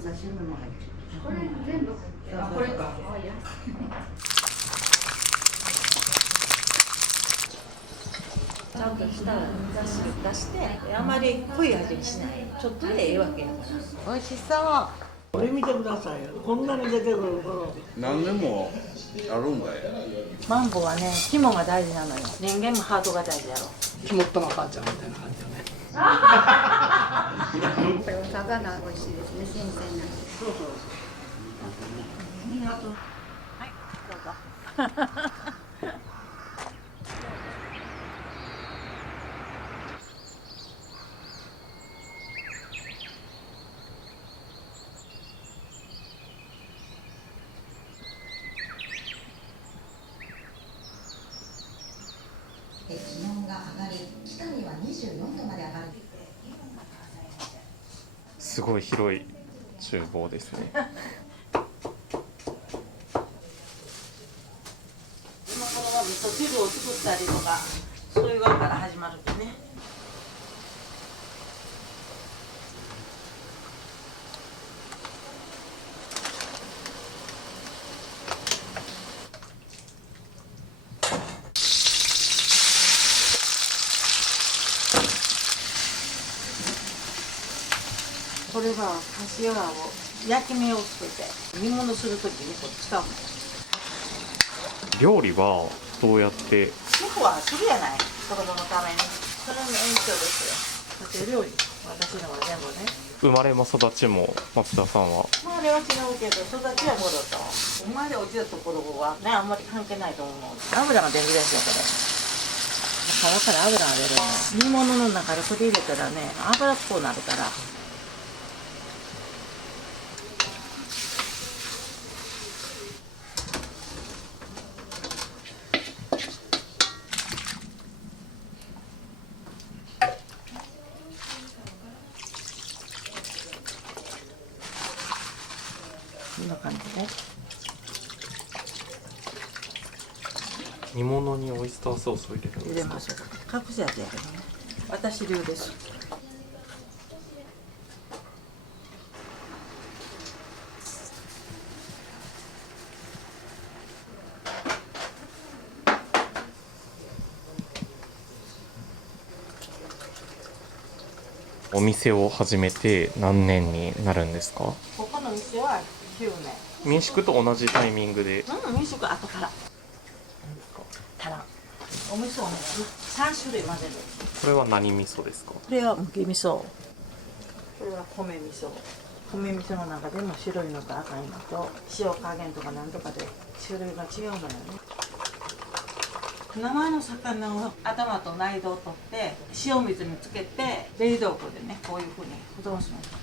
刺身も入ってる。これ全部入ってる。あ、これか。ちゃんとしただし出してあまり濃い味にしないちょっとでええわけやから美味しそう。これ見てくださいよ。こんなに出てくるこの何でもあるんかい。マンボウはね肝が大事なのよ。人間もハートが大事やろ。肝っ玉母ちゃんみたいな感じよね。これお魚美味しいですね、新鮮な。そうそう。ありがとう。はい、どうぞ。気温が上がり、北には24度まで上がる。すごい広い厨房ですね。今頃は味噌汁を作ったりとかそういうのから始まるんでね。これはカシワを焼き目をつけて煮物するときにこう使うの。料理はどうやって？シェフはするやない、子供のために。それの延長ですよ。そして料理、私のは全部ね。生まれも育ちも松田さんは？生まれは違うけど育ちは戻ったわ。生まれ落ちたところはねあんまり関係ないと思う。油が出るですよこれ。皮から油が出るの。煮物の中でこれ入れたらね油っぽくなるから。こんな感じで。煮物にオイスターソースを入れるんですか？入れましょう。隠すやつやけどね。私流です。お店を始めて何年になるんですか？ここの店は9年。民宿と同じタイミングで。民宿後から足らん。お味噌をね3種類混ぜる。これは何味噌ですか？これはむき味噌、これは米味噌。米味噌の中でも白いのと赤いのと塩加減とかなんとかで種類が違うのよね。生の魚を頭と内臓を取って塩水につけて冷蔵庫でねこういうふうに保存します。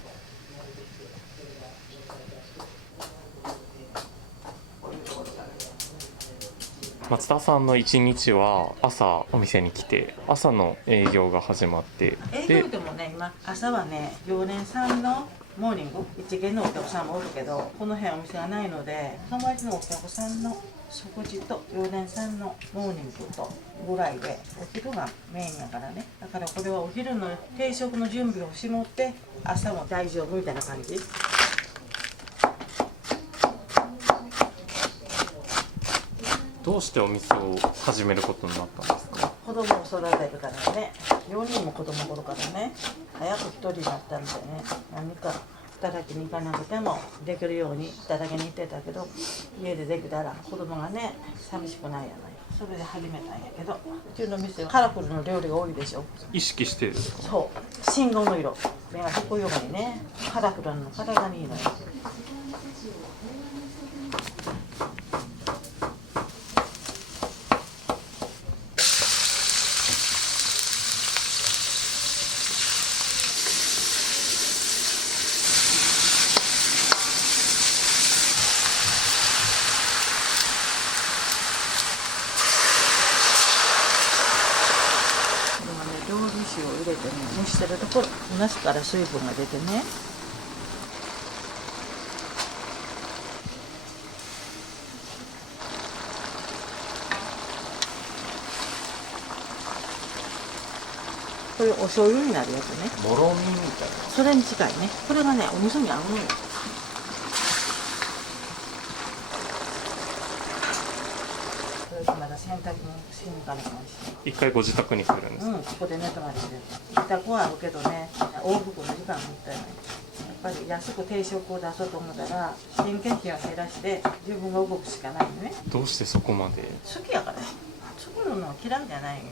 松田さんの一日は朝お店に来て朝の営業が始まって営業でもね今朝はね常連さんのモーニング一見のお客さんもおるけどこの辺お店がないので友達のお客さんの食事と常連さんのモーニングとぐらいでお昼がメインやからね。だからこれはお昼の定食の準備をしもって朝も大丈夫みたいな感じ。どうしてお店を始めることになったんですか？子供を育てるからね。4人も子供おるからね。早く1人になったんでね何か働きに行かなくてもできるように働きに行ってたけど家でできたら子供がね寂しくないやない。それで始めたんやけどうちの店はカラフルの料理が多いでしょ。意識してですか？そう信号の色目が引くようにねカラフルなの体にいいのよ。料理酒を入れてね蒸してるところおナスから水分が出てねこれお醤油になるやつね。もろみみたいな。それに近いね。これがねお味噌に合うのよ。洗濯もしに行かなかんし。一回ご自宅に来るんですか？ここで寝泊まりしてる。自宅はあるけどね、往復の時間もったいない。やっぱり安く定食を出そうと思ったら、人件費を減らして自分が動くしかないよね。どうしてそこまで？好きやから。作るのは嫌いじゃないよ。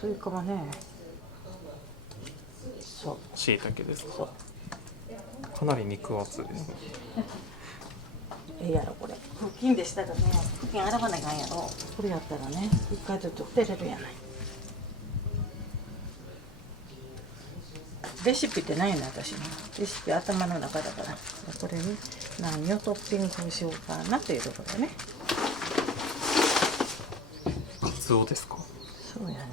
それからね。そう。椎茸ですそうか？かなり肉厚ですね。ええやろこれ。腹筋でしたらね、腹筋洗わなきゃいかんやろ。これやったらね、一回ちょっと捨てれるやない。レシピってないの私の。レシピ頭の中だから。これに何をトッピングしようかなというところね。カツオですか？そうやね。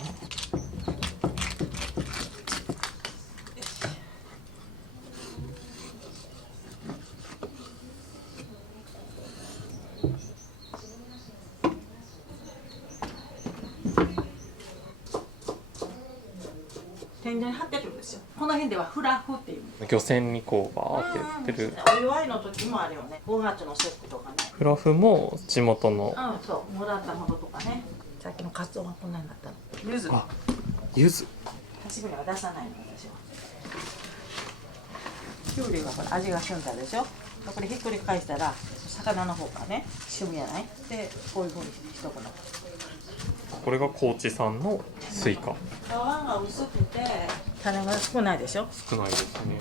天井に貼ってるんですよ。この辺ではフラフっていう。漁船にこうバーってやってる。お祝いの時もあるよね。5月の節句とかね。フラフも地元の。そうもらったものとかね。さっきのカツオがこんなになったの。柚子。あ、柚子。刺身は出さないの私は。きゅうりがほら味がしゅんだでしょ。これひっくり返したら魚の方がね旬やない。でこういう風にしとくの。これが高知産のスイカ。皮が薄くて種が少ないでしょ。少ないですね。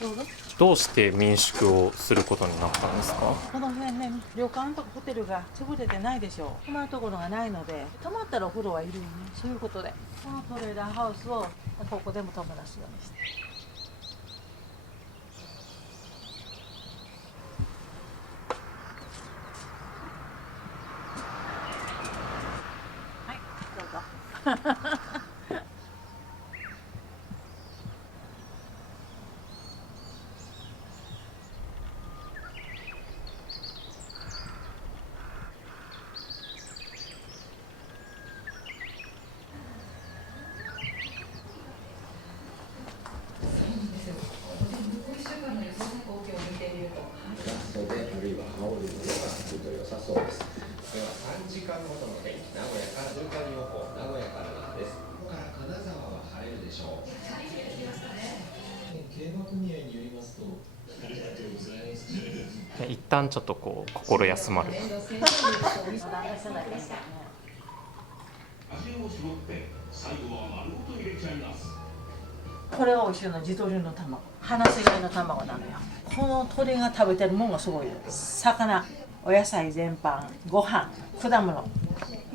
どうぞ。どうして民宿をすることになったんですか？この辺ね、旅館とかホテルが潰れてないでしょ。泊まるところがないので、泊まったらお風呂はいるよね。そういうことで、このトレーラーハウスをここでも泊まらすようにして。はい、どうぞ。袖あるいは羽織るものがあると良さそうです。では3時間ごとの天気、名古屋から瞬間予報、名古屋からです。ここから金沢は晴れるでしょう。競馬組合によりますと、ありがとうございます。一旦ちょっとこう心休まる。味を絞って最後は丸ごと入れちゃいます。これが美味しいの、地鶏の卵、放し飼いの卵なのよ。この鳥が食べてるもんがすごいよ。魚、お野菜全般、ご飯、果物。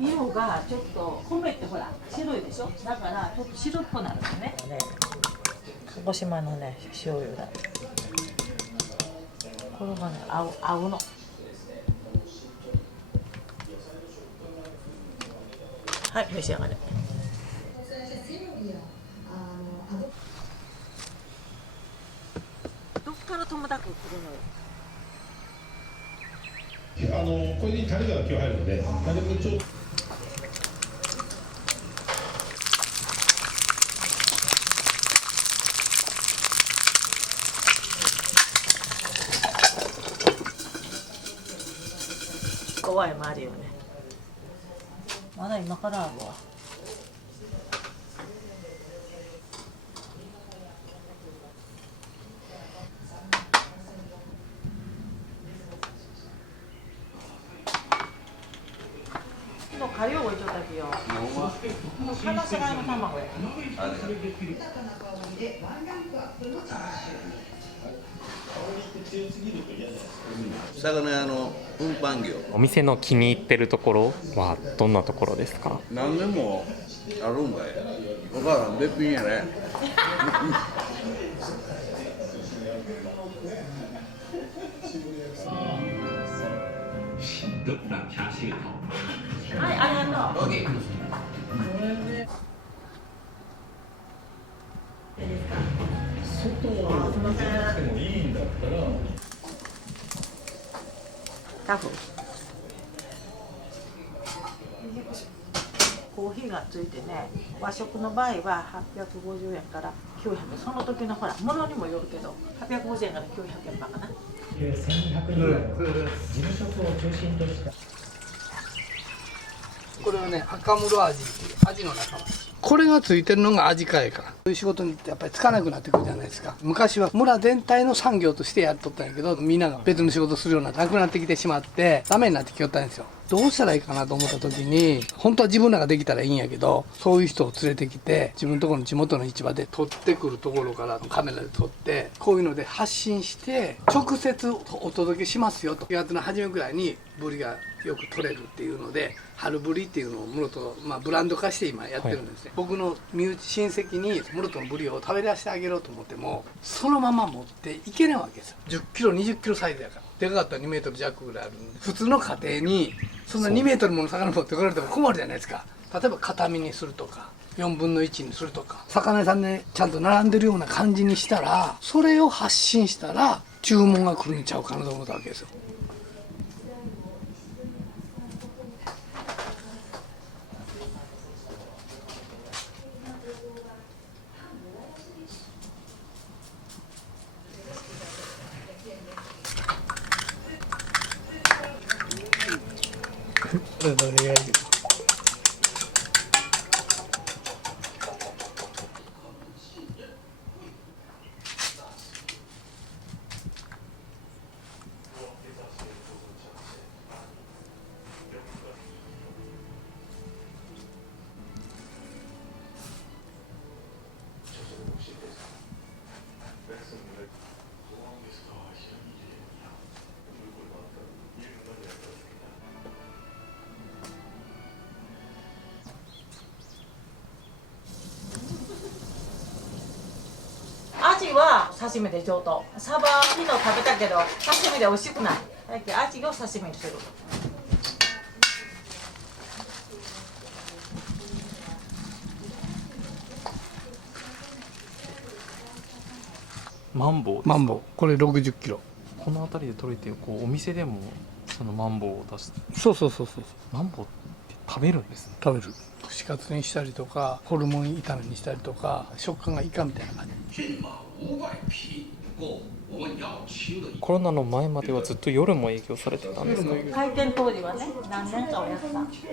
色がちょっと米ってほら白いでしょ。だからちょっと白っぽくなるのね。鹿児島のね醤油だ。これがね合うの。はい召し上がれ。どっから友達来るのよ。これにタレが今日入るので、タレもちょっと。怖いもあるよね。まだ今からあるわ。火曜置いとったきよ。花世界の卵や。魚屋の運搬業。お店の気に入ってるところはどんなところですか？何でもあるんかい。お母さんべっぴんやね。はい、ありがとう。タフ。コーヒーがついてね、和食の場合は850円から900円。その時のほら物にもよるけど850円から900円ばかな。1200人の事務職を中心としたこれはね赤室味っていう味の仲間。これがついてるのが味かえから。そういう仕事にやっぱりつかなくなってくるじゃないですか。昔は村全体の産業としてやっとったんやけど、みんなが別の仕事するようななくなってきてしまってダメになってきよったんですよ。どうしたらいいかなと思った時に、本当は自分らができたらいいんやけど、そういう人を連れてきて自分のところの地元の市場で取ってくるところからカメラで撮って、こういうので発信して直接お届けしますよと。4月の初めぐらいにブリがよく取れるっていうので、春ブリっていうのを室戸、ブランド化して今やってるんですね。僕の身内親戚に室戸のブリを食べ出してあげようと思っても、そのまま持っていけないわけですよ。10キロ20キロサイズやから、でかかったら2メートル弱ぐらいあるんで、普通の家庭にそんな2メートルもの魚持ってこられても困るじゃないですか。例えば片身にするとか4分の1にするとか、魚屋さんでちゃんと並んでるような感じにしたら、それを発信したら注文が来るんちゃうかなと思ったわけですよ。お願いします。アジは刺身で上等。サバ昨日食べたけど刺身で美味しくない。だけどアジを刺身にする。マンボウですか。マンボウ、これ60キロ。この辺りで取れてこうお店でもそのマンボウを出して、そうそうそうそう。マンボウって食べるんですね。食べる。串カツにしたりとか、ホルモン炒めにしたりとか、食感がイカみたいな感じ。コロナの前まではずっと夜も営業されてたんですか。開店当時はね、何年かはやっ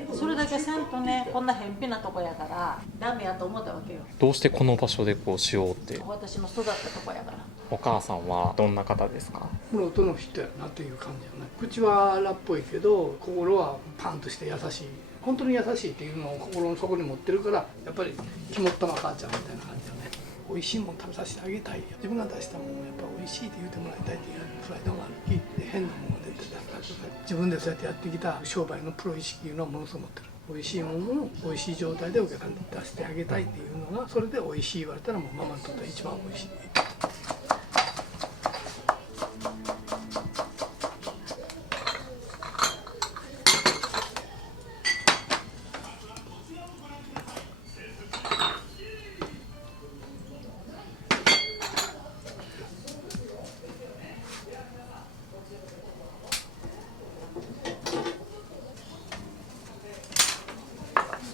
た。それだけせんとね、こんな偏僻なとこやからダメやと思ったわけよ。どうしてこの場所でこうしようって。私も育ったとこやから。お母さんはどんな方ですか。室戸の人やなという感じじゃない。口は荒っぽいけど心はパンとして優しい。本当に優しいっていうのを心の底に持ってるから、やっぱり肝っ玉母ちゃんみたいな感じだね。美味しいもの食べさせてあげたいよ。自分が出したものをやっぱ美味しいって言ってもらいたいっていうプライドがあるし、変なものが出てたりとか、自分でそうやってやってきた商売のプロ意識いうのをものすごく持ってる。美味しいものを美味しい状態でお客さんに出してあげたいっていうのが、それで美味しい言われたらもうママにとっては一番美味しい。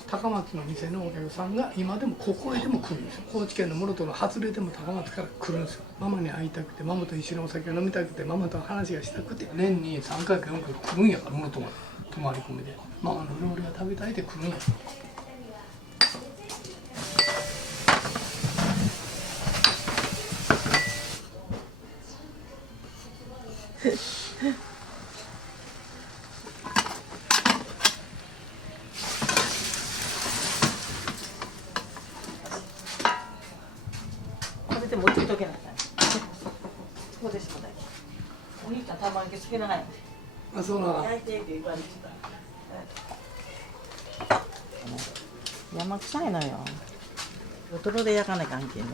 高松の店のお客さんが今でもここへでも来るんですよ。高知県の室戸の外れでも高松から来るんですよ。ママに会いたくて、ママと一緒にお酒を飲みたくて、ママと話がしたくて、年に3回か4回来るんやから、室戸まで泊まり込みでママの料理が食べたいって来るんや。でも置いとけないから。そこでしかない。お兄ちゃん玉揚げ好きなない。あ、そうな。焼いてって言われてた。山臭いのよ。ボトルで焼かない関係ね。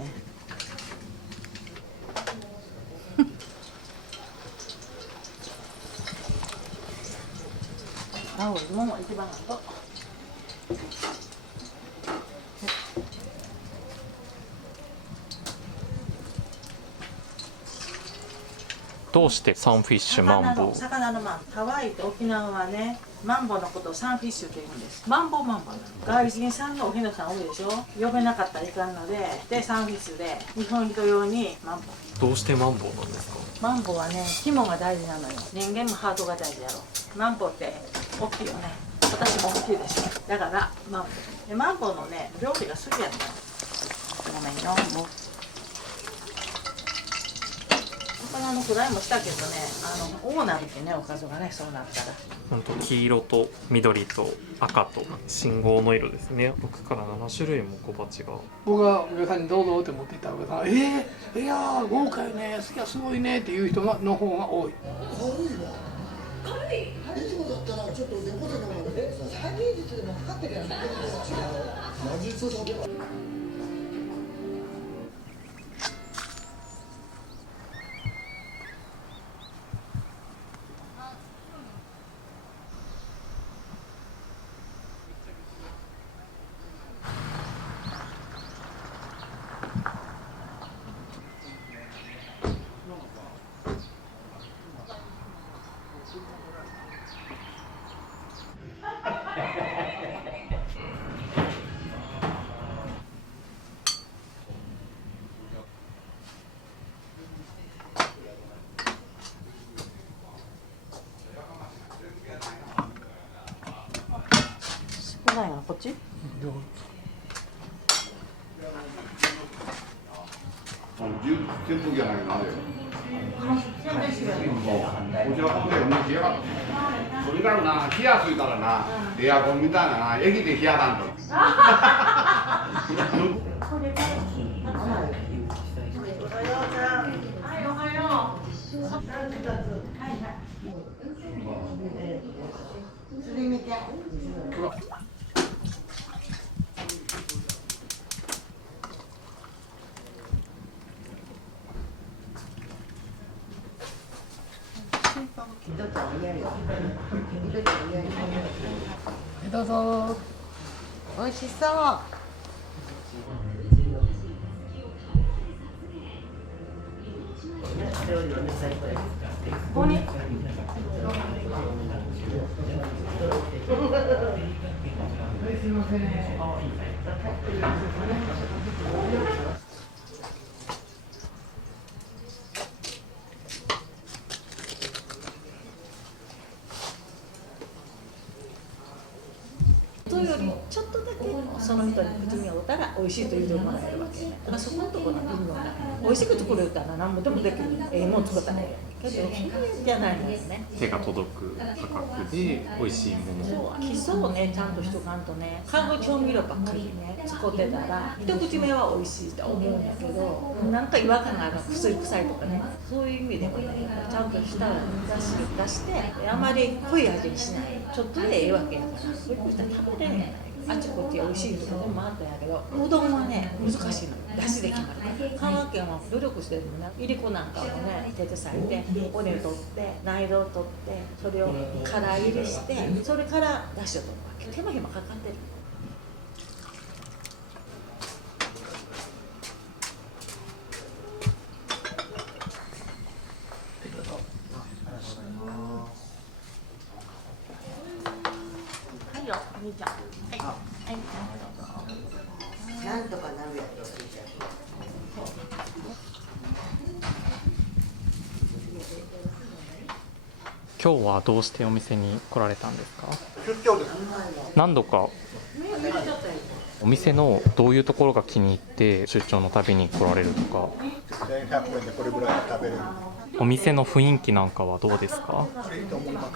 青いもんは一番後。どうしてサンフィッシュマンボウ。魚のマン。ハワイと沖縄はね、マンボのことをサンフィッシュと言うんです。マンボなの。外人さんのおひのさん多いでしょ。呼べなかったらいかんので、サンフィッシュで日本人用にマンボ。どうしてマンボウなんですか？マンボはね、肝が大事なのよ。人間もハートが大事やろ。マンボって大きいよね。私も大きいでしょ。だからマンボ。でマンボのね、料理が好きやったの。ごめんよ、もう。魚のフライもしたけどね、多なるってね、おかずがね、そうなったら。本当黄色と緑と赤と信号の色ですね。6から7種類も小鉢が。僕がお客さんにどうぞって持っていったらお客さんが「いやー豪華よね、好きはすごいね」っていう人の方が多い。軽い。いつもだったらちょっと猫背のままでさ、催眠術でもかかってるやん。違う。魔術だけは。少ないな、こっち。扇風機やないかなあれよ。お茶ほんで同じやがって。それからな、冷やついたらな、エアコンみたいなな、駅で冷やらんと。どうぞ。美味しそう。ここに。すいません。人よりちょっとだけその人に口に合うたら美味しいと言うてもらえるわけ。だからそこのところの微妙な。美味しく作れたら何もでもできる。もん作ったらええ。けどそれじゃないんですね。手が届く価格で美味しいものを。基礎をねちゃんとしとかんとね、化学調味料ばっかりね使ってたら一口目は美味しいと思うんだけど、なんか違和感がある、薬臭いとかね、そういう意味でもねちゃんとした出してあまり濃い味にしない、ちょっとでええわけやから、そういうしたら食べれんやない。あちこち美味しいところもあったんやけど、うどんはね難しいの。出汁で決まるから。香川県は努力してるのね。いりこなんかもね手で裂いて骨を取って内臓を取ってそれをから入りしてそれから出汁を取るわけ。手間暇かかってる。はいよ、お兄ちゃん。はい。はい。なんとかなるやつ。今日はどうしてお店に来られたんですか？出張です。何度かお店のどういうところが気に入って出張のたびに来られるとか。1100円でこれぐらい食べれる。お店の雰囲気なんかはどうですか？いいと思います。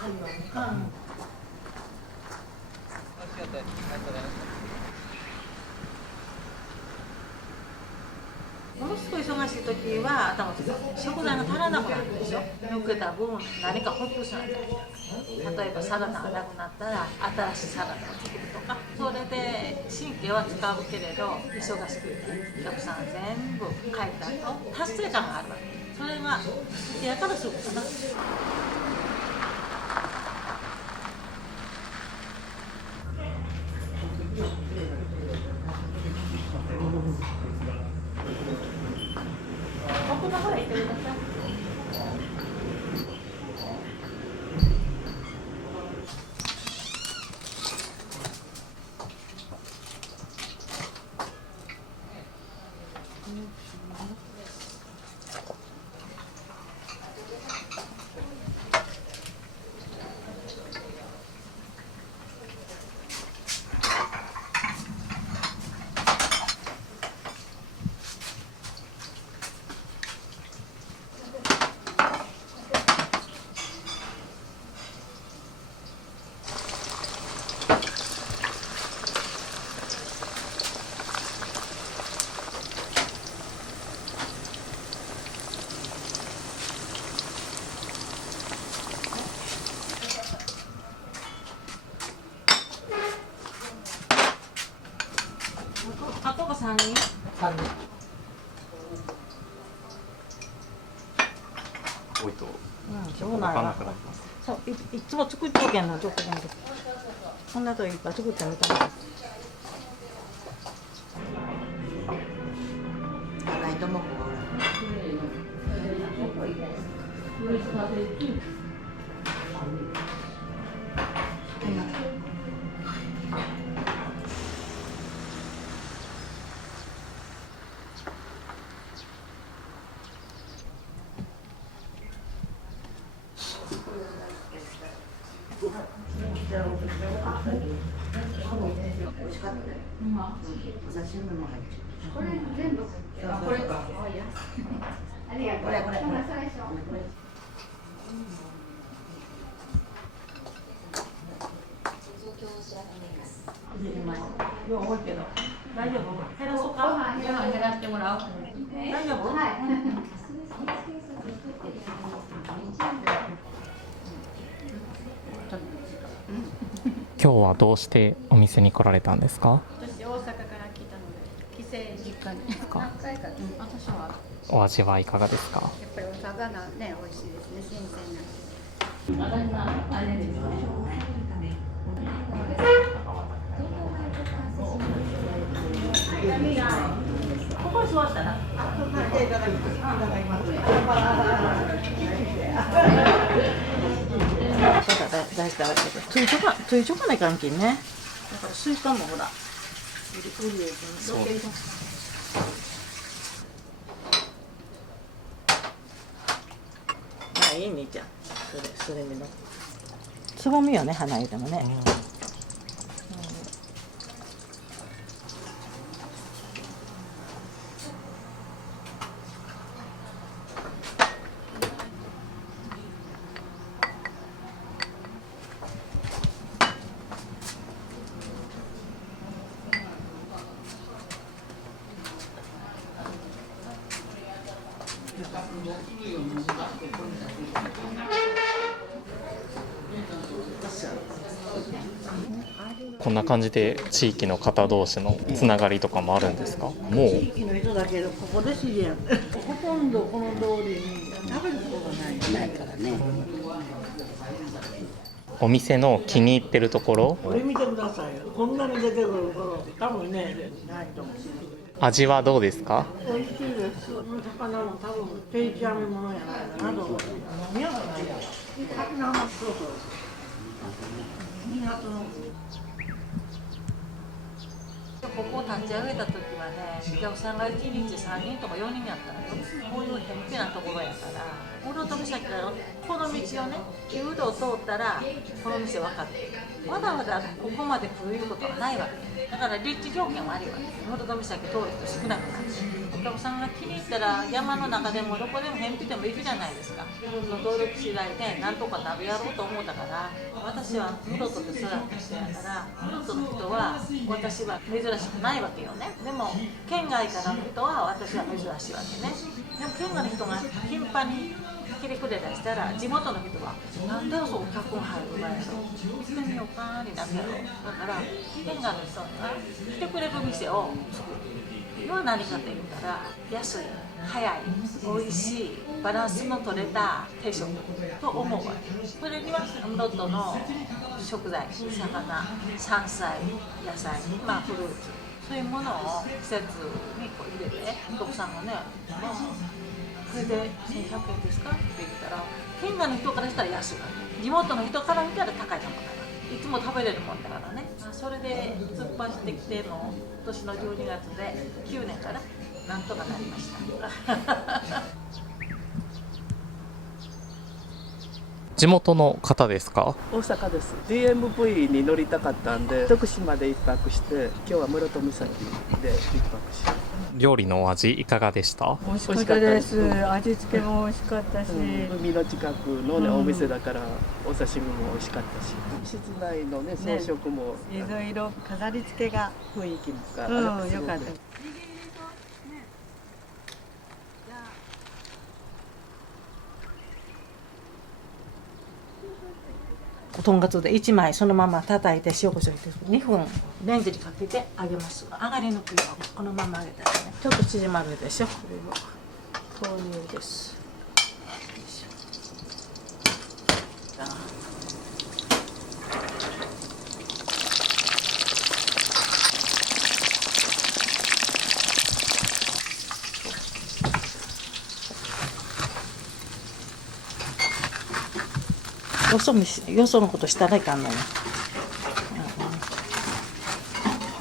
ものすごい忙しい時は頭つく。食材が足らなくなるでしょ。抜けた分何かホップさんで、例えばサラダがなくなったら新しいサラダを作るとか、それで神経は使うけれど忙しくてお客さん全部帰った後達成感があるわけ。それが好きやからするかな。奥の方へ行ってください。あとが3人。3人。多いとそうなんや分かんなくなります。そういつも作っとけんのどこでも。こんなといっぱい作ってみたい。ないと思う。これ全部。これか。ありがとう。これ。よう多いけど大丈夫？減らそうごか？飯減らしてもらおう。大丈夫？はい。今日はどうしてお店に来られたんですか？私大阪から来たので帰省実家に何回か、私はお味はいかがですか？やっぱりお魚ね美味しいですね、新鮮な。私はあれですね。ここに座ったら。大事だわけで。ついちょかない関係ね。だからスイカもほら。そう。あ、いい兄ちゃん。それ見ろ。つぼみよね、花入れもね。こんな感じで地域の方同士のつながりとかもあるんですか？もう地域の人だけどここで知り合う。ほとんどこの通りに食べることがないからね。お店の気に入ってるところ、これ見てくださいよ。こんなに出てくる頃多分ねないと思う。味はどうですか？美味しいです。魚も多分定置網物やないかなと思う。見やがないよ。魚もそうそう。港の。ここを立ち上げた時はね、お客さんが1日3人とか4人やったのよ。こういう偏僻なところやから、室戸岬からこの道をね、旧道を通ったらこの店分かってる。わざわざここまで来ることはないわけ。だから立地条件はあるわけ。室戸岬通る人少なくなる。お客さんが気に入ったら山の中でもどこでも偏僻でも行くじゃないですか。自分の努力次第で何とか食べやろうと思うだから、私は室戸で育った人やから、室戸の人は私は珍しくないわけよね。でも県外からの人は私は珍しいわけね。でも県外の人が頻繁に来てくれたりしたら、地元の人はなんでそう客が入る前やろ、行ってみようかになるやろ。だから県外の人が来てくれる店を作るのは何かと言ったら、安い、早い、美味しい、バランスの取れた定食と思うわけ。それには室戸の食材、魚、山菜、野菜、まあフルーツ、そういうものを季節にこう入れて、お客さんがね、これで1100円ですかって言ったら、県外の人からしたら安いわけ。地元の人から見たら高いかもから。いつも食べれるもんだからね。それで突っ走ってきての今年の12月で9年かな。なんとかなりました地元の方ですか？大阪です。 DMV に乗りたかったんで徳島で一泊して、今日は室戸岬で一泊し料理のお味いかがでした？美味しかったです。味付けも美味しかったし、海の近くのね、お店だからお刺身も美味しかったし、室内のね装飾もいろいろ飾り付けが雰囲気が良かった。とんかつで1枚そのまま叩いて塩コショウ入れて2分レンジにかけて揚げます。上がりにくいようにこのまま揚げたらねちょっと縮まるでしょ。これを豆乳です。よそのことしたらいかんのよ。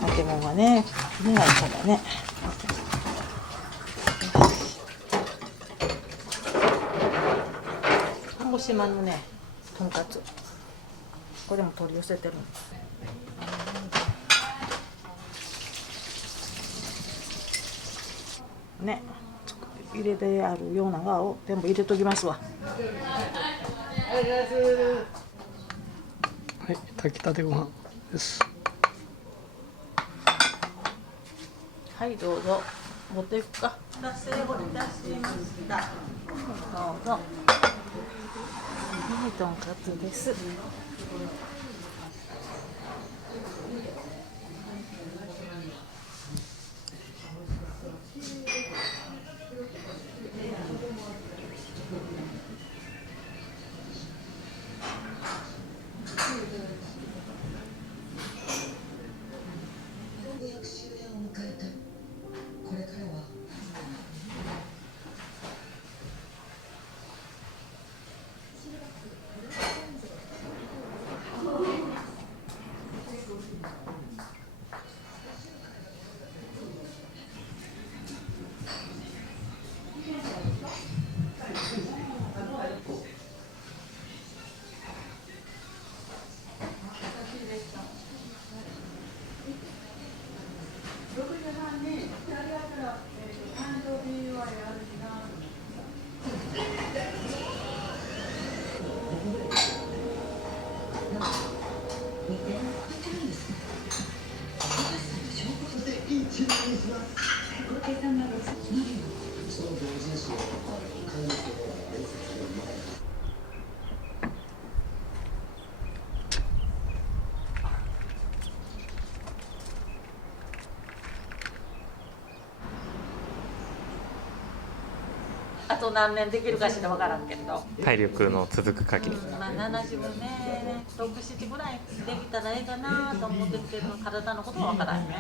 揚げ物はね、見ないからね。鹿児島のね、とんかつ。これも取り寄せてるの。ね、入れてあるようなのを全部入れときますわ。はい、炊きたてご飯です。はいどうぞ持っていくか。達成をいたしました。どうぞ。はい、とんかつです。あと何年できるかしら分からんけど体力の続く限り、まあ70ね6、7ぐらいできたらいいかなと思ってるけど体のことは分からんね。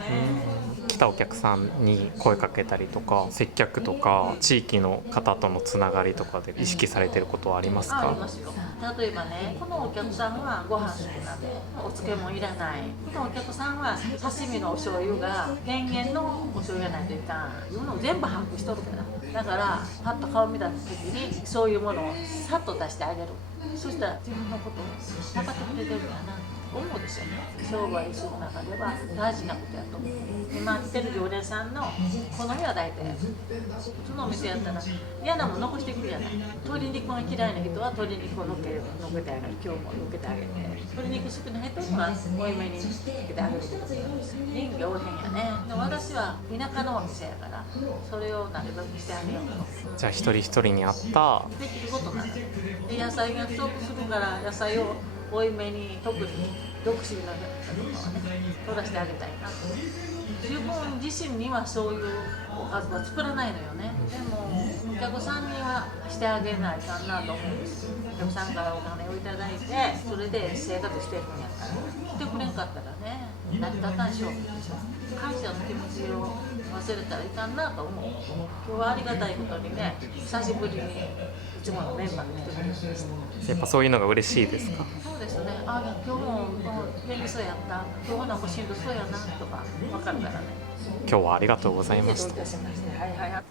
来たお客さんに声かけたりとか接客とか地域の方とのつながりとかで意識されてることはありますか？ありますよ。例えばね、このお客さんはご飯好きなんでお漬物いらない、このお客さんは刺身のお醤油が減塩のお醤油がないといかんいうのを全部把握しとるから、だからパッと顔見た時にそういうものをさっと出してあげる。そしたら自分のことを分かってくれてるんだなと思うでしょうね。商売する中では大事なことやと思う。今来てる常連さんの好みは大体普通のお店やったら嫌なもの残してくるじゃない。鶏肉が嫌いな人は鶏肉をのっけてあげる。今日ものっけてあげて、鶏肉好きな人には多いめにのっけてあげることで臨機応変やね。で私は田舎のお店やからそれをなるべくしてあげようと。じゃあ一人一人に合ったできることなんだ。で野菜が不足するから野菜を多いめに、特に独身の人とかはね取らせてあげたいなと。自分自身にはそういうおかずは作らないのよね。でもお客さんにはしてあげないかなと思うんです。お客さんからお金をいただいてそれで生活してるんやから来てくれんかったらね成り立たんしょうでしょ。感謝の気持ちを忘れたらいかんなと思う。今日はありがたいことにね、久しぶりにいつものメンバーに来てくれました。やっぱそういうのが嬉しいですか？そうですね。あ、今日も便利そうやった。今日はなんかしんどそうやなとか分かるからね。今日はありがとうございました。どういたしまして。はいはいはい。